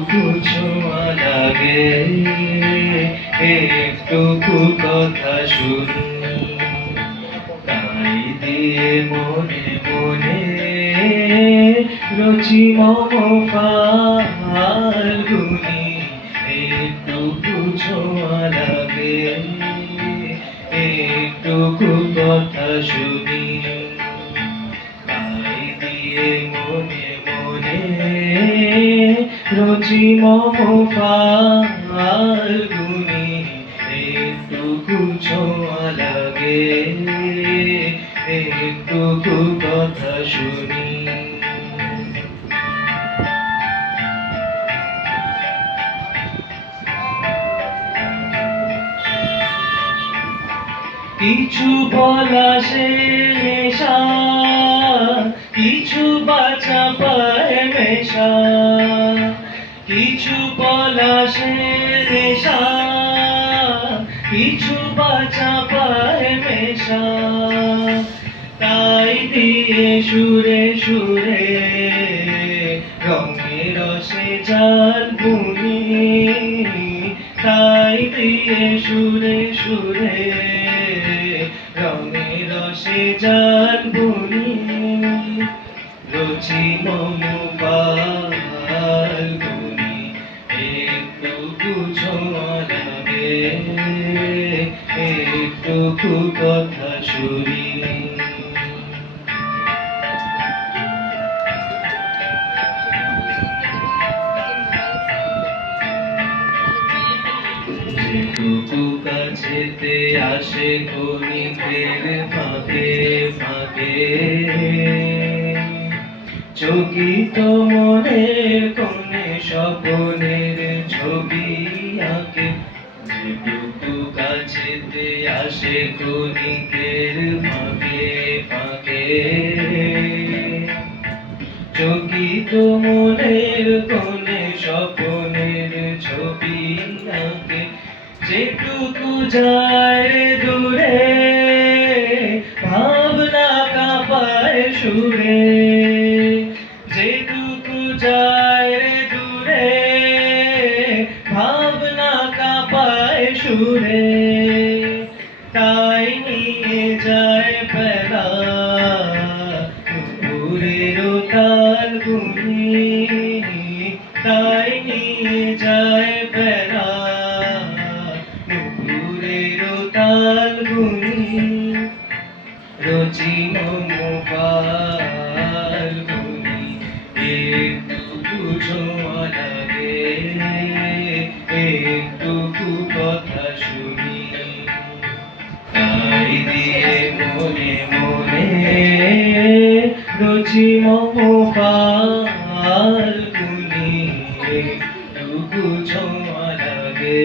ছোঁয়া লাগে, একটুকু কথা শুনি, তাই দিয়ে মনে মনে রচি মম ফাল্গুনি। একটুকু ছোঁয়া লাগে, একটুকু কথা শুনি, তাই দিয়ে মনে মনে রচি মম ফাল্গুনি। একটুকু ছোঁয়া লাগে, একটুকু কথা শুনি। কিছু বলা সে নেশা, কিছু বাছা পায় মেশা, কিছু বলা সে নেশা, কিছু বাছা পায় মেশা, তাই দিয়ে সুরে সুরে রঙে রসে জাল বুনি, তাই দিয়ে সুরে সুরে রঙে রসে জাল বুনি। রচি মম ফাল্গুনি, একটুকু ছোঁয়া লাগে, একটুকু কথা শুনি। যেটুকু কাছেতে আসে ক্ষণিকের ফাঁকে ফাঁকে, চকিত মনের কোণে স্বপনের ছবি আঁকে। যেটুকু কাছেতে আসে ক্ষণিকের ফাঁকে ফাঁকে, চকিত মনের কোণে স্বপনের ছবি আঁকে। যেটুকু যায় দূরে ভাবনা কাঁপায় সুরে, যেটুকু যায় দূরে ভাবনা কাঁপায় সুরে, তাই নিয়ে যায় বেলা দুপুরের তাল গুনি, তাই নিয়ে যায় বেলা দুপুরের তাল গুনি। রচি মম ফাল্গুনি, একটুকু ছোঁয়া লাগে, একটুকু কথা শুনি, তাই দিয়ে মনে মনে রচি মম ফাল্গুনি। একটুকু ছোঁয়া লাগে।